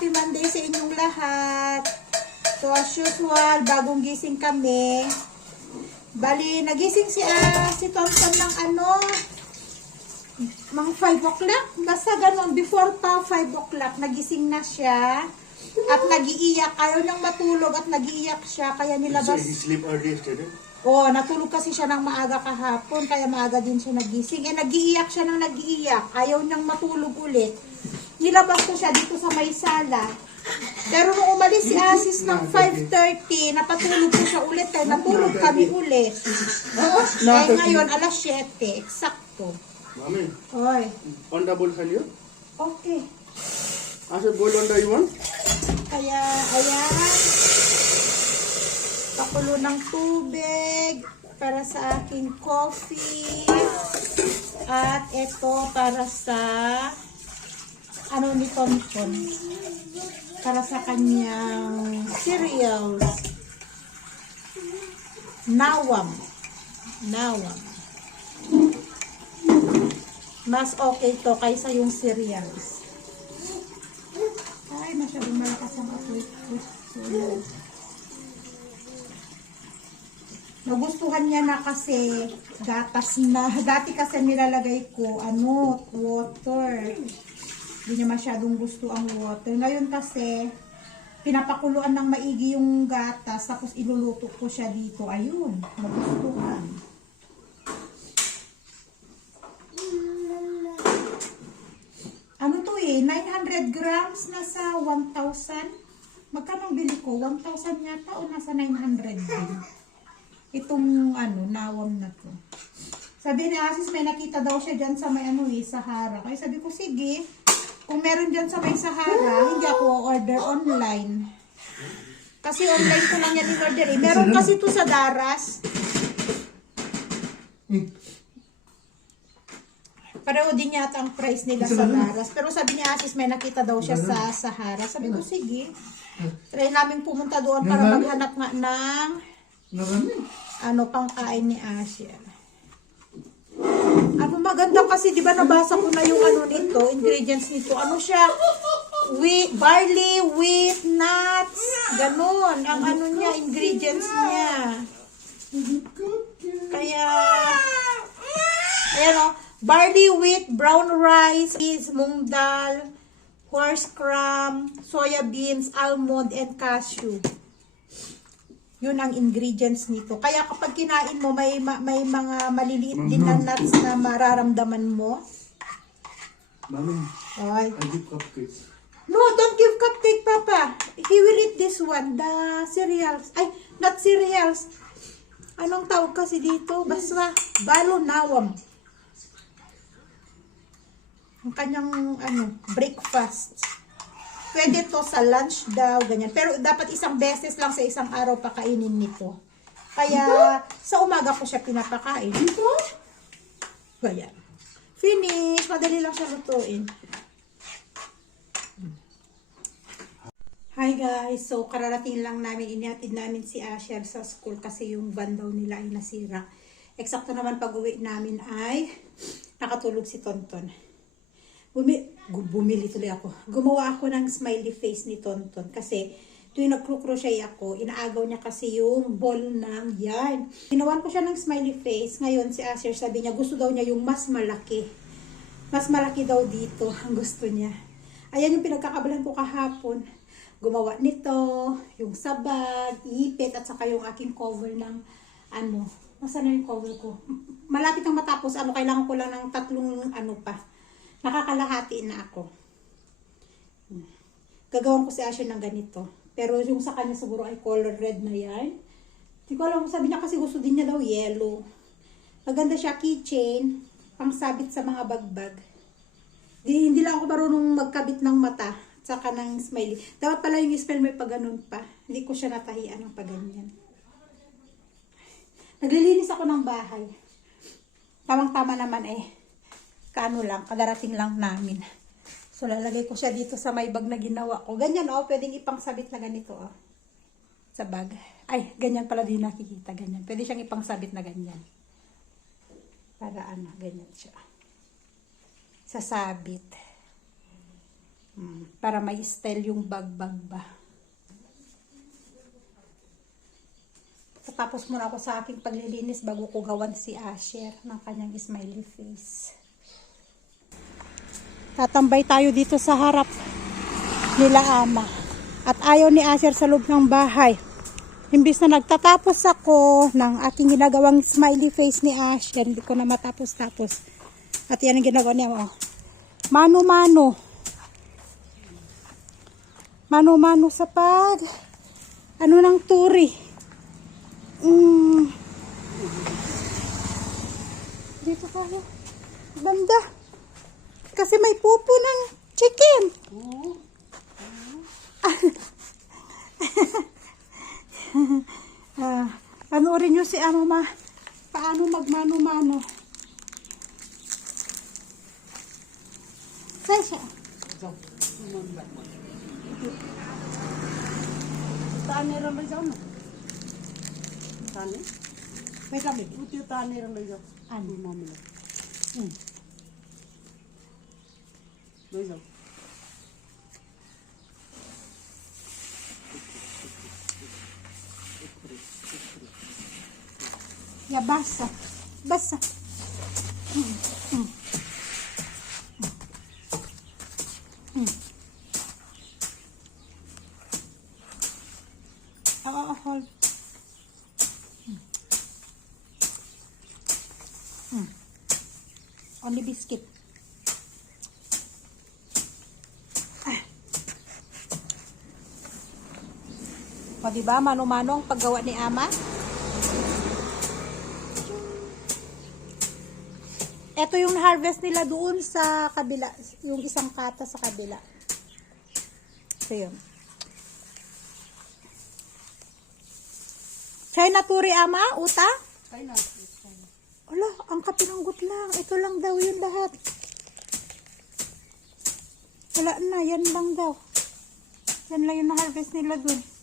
happy Monday sa inyong lahat. So as usual, bagong gising kami. Bali, nagising si, ah, si Tonton ng ano, mga 5 o'clock. Basta ganun, before pa 5 o'clock, nagising na siya. At nagiiyak, ayaw niyang matulog at nagiiyak siya, kaya So nilabas. he sleep early yesterday? Oo, natulog kasi siya ng maaga kahapon, kaya maaga din siya nagising. Eh, nagiiyak siya ng nagiiyak. Ayaw niyang matulog ulit. Nilabas ko siya dito sa may sala. Pero nung umalis si Asis ng 5.30, napatulog ko siya ulit. Eh, natulog kami ulit. Eh, ngayon, alas 7, eksakto. Mami, Oy, on the ball you? okay. Said bowl on the you want? Kaya, ayan. Pakulo ng tubig para sa aking coffee. At ito para sa ano ni Tonton. Para sa kanyang cereals. Nawam. Nawam. Mas okay to kaysa yung cereals. Ay, masyadong malakas ang apoy Nagustuhan niya na kasi gatas na. Dati kasi nilalagay ko, ano, water. Hindi niya masyadong gusto ang water. Ngayon kasi, pinapakuluan ng maigi yung gatas, tapos iluluto ko siya dito. Ayun, nagustuhan. Ano to eh, 900 grams nasa 1,000. Magkano bili ko? 1,000 yata o nasa 900 din? Itong ano, nawam na to. Sabi ni Asis, may nakita daw siya dyan sa may ano eh, Sahara. Kaya sabi ko, sige, kung meron dyan sa may Sahara, hindi ako order online. Kasi online ko lang yan in-order eh. Meron kasi to sa Daras. Pareho din yata ang price nila sa Daras. Pero sabi ni Asis, may nakita daw siya sa Sahara. Sabi ko, sige. Try namin pumunta doon para maghanap nga ng ano pangkain ni Asia. Maganda kasi 'di ba nabasa ko na yung ano nito, ingredients nito. Ano siya? Wheat, barley, wheat, nuts, ganun. Ang ano niya, ingredients niya. Kaya Ayan o, barley, wheat, brown rice, is mung dal, horse crumb, soya beans, almond, and cashew. Yun ang ingredients nito. Kaya kapag kinain mo, may ma- may mga maliliit din na nuts na mararamdaman mo. Mami, Ay. I give cupcakes. No, don't give cupcake, Papa. He will eat this one, the cereals. Ay, not cereals. Anong tawag kasi dito? Basta, balo nawam. Ang kanyang, ano, breakfast. Pwede to sa lunch daw, ganyan. Pero dapat isang beses lang sa isang araw pakainin nito. Kaya, sa umaga ko siya pinapakain. Ganyan. Finish. Madali lang siya lutuin. Hi guys, so kararating lang namin, inihatid namin si Asher sa school kasi yung van daw nila ay nasira. Eksakto naman pag uwi namin ay nakatulog si Tonton. Bumi bumili tuloy ako. Gumawa ako ng smiley face ni Tonton kasi tuwing nagkro-crochet ako, inaagaw niya kasi yung ball ng yarn. Ginawan ko siya ng smiley face. Ngayon si Asher sabi niya gusto daw niya yung mas malaki. Mas malaki daw dito ang gusto niya. Ayan yung pinagkakabalan ko kahapon. Gumawa nito, yung sabag, ipit, at saka yung aking cover ng ano. Nasaan na yung cover ko? Malapit ang matapos. Ano, kailangan ko lang ng tatlong ano pa. Nakakalahati na ako. Gagawin ko si Asher ng ganito. Pero yung sa kanya siguro ay color red na yan. Hindi ko alam. Sabi niya kasi gusto din niya daw yellow. Maganda siya keychain. Pang sabit sa mga bagbag. Di, hindi lang ako marunong magkabit ng mata. at Saka ng smiley. Dapat pala yung spell may pag ganun pa. Hindi ko siya natahian ng pag ganyan. Naglilinis ako ng bahay. Tamang-tama naman eh. Kaano lang, kadarating lang namin. So lalagay ko siya dito sa may bag na ginawa ko. Ganyan oh, pwedeng ipangsabit na ganito oh. Sa bag. Ay, ganyan pala din nakikita, ganyan. Pwede siyang ipangsabit na ganyan. Para ano, ganyan siya. Sasabit. Hmm, Para may style yung bag-bag ba. Tapos muna ako sa aking paglilinis bago ko gawan si Asher ng kanyang smiley face. Tatambay tayo dito sa harap nila ama. At ayaw ni Asher sa loob ng bahay. Imbis na nagtatapos ako ng aking ginagawang smiley face ni Asher, hindi ko na matapos-tapos. At yan ang ginagawa niya. Oh. Mano-mano. Mano-mano sa pag ano ng turi. Mm. Dito tayo. Banda kasi may pupo ng chicken. Oo. uh, panoorin nyo si ano ma, paano magmano-mano. Saan siya? Tani ramai jauh no? Tani? Mereka begitu tani ramai jauh. Anu mama. Hmm. Dois não. E abaixa. Abaixa. Hum. O, diba? Mano-mano ang paggawa ni Ama? Ito yung harvest nila doon sa kabila, yung isang kata sa kabila. Ito yun. China Turi Ama, uta? छैन Wala, ang kapinanggot lang. Ito lang daw yun lahat. Wala na, yan lang daw. Yan lang yung na-harvest nila doon.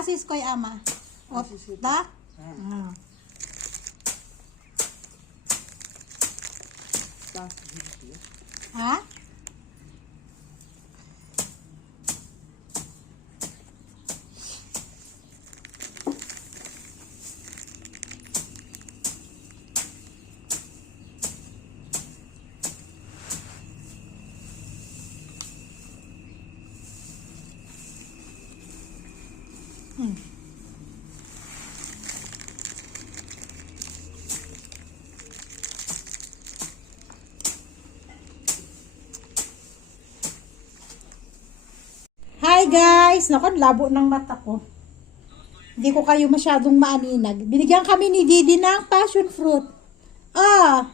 Asis ko'y ama. O, da? Ah. Ah. Ha? Hi guys! Naku, labo ng mata ko. Hindi ko kayo masyadong maaninag. Binigyan kami ni Didi ng passion fruit. Ah!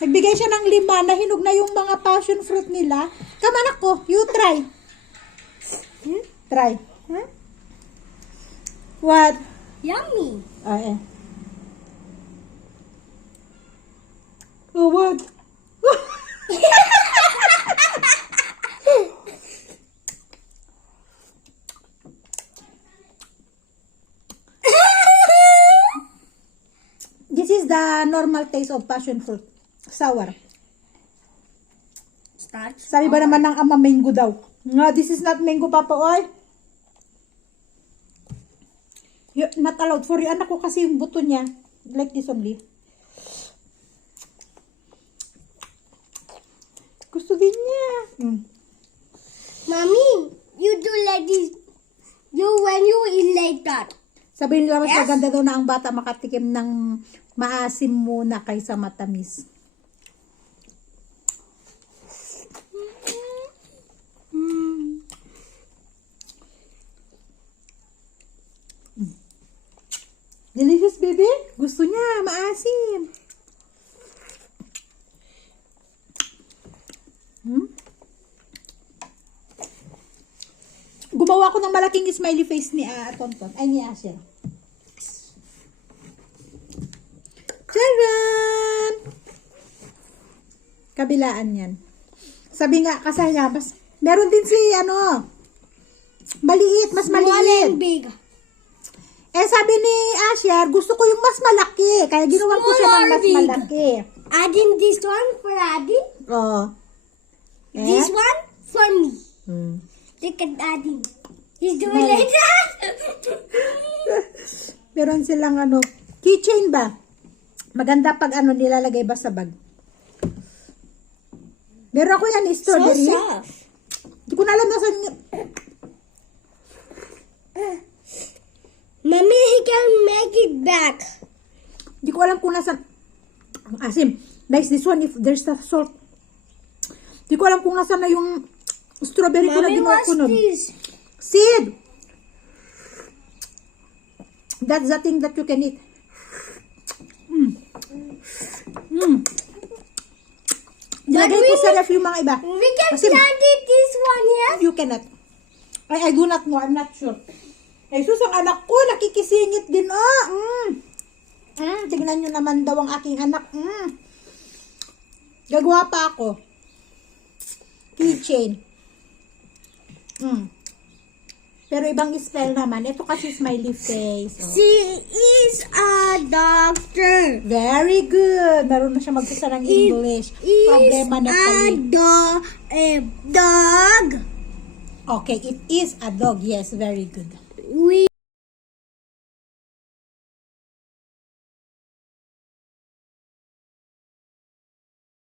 Nagbigay siya ng lima, nahinog na yung mga passion fruit nila. On ako, you try. Hmm? Try. Hmm? What? Yummy. Ah, eh. Oh, what? This is the normal taste of passion fruit. Sour. Starch. Sabi ba naman ng ama mango daw? Nga, this is not mango, Papa Oy. You- not allowed for you. Anak ko kasi yung buto niya. Like this only. Gusto din niya. Mm. Mommy, you do like this. You when you eat like that. Sabi nila mas Yes? maganda daw na ang bata makatikim ng maasim muna kaysa matamis. Mm. Mm. Baby. Gusto niya, maasim. Hmm? Gumawa ko ng malaking smiley face ni ah, Tonton. Ay, ni Asher. Charan! Kabilaan yan. Sabi nga, kasi nga, mas, meron din si, ano, maliit, mas Small maliit. and big. Eh, sabi ni Asher, gusto ko yung mas malaki. Kaya ginawan ko siya ng mas malaki. Adding this one for Daddy. Oh. Eh? This one for me. Hmm. Look at Daddy. He's doing like that. Meron silang ano, keychain ba? Maganda pag ano nilalagay ba sa bag. Meron ako yan, strawberry. soft. Hindi ko na alam na saan yung... Mommy, he can make it back. Hindi ko alam kung nasan... Ang asim. Guys, this one, if there's the salt. Hindi ko alam kung nasan na yung strawberry ko na Mommy, ginawa ko nun. this? Seed! That's the thing that you can eat. Mm. Mm. Nilagay ko sa ref yung mga iba. We can Kasi- it this one here. You cannot. I, I do not know. I'm not sure. Ay, sus, ang anak ko, nakikisingit din, ah. Mm. Mm, tignan nyo naman daw ang aking anak. Mm. Gagawa pa ako. Keychain. Mm. Pero ibang spell naman. Ito kasi smiley face. oh. She is a doctor. Very good. Meron na siya magsasa ng English. Problema na a tayo. do- a dog. Okay, it is a dog. Yes, very good. we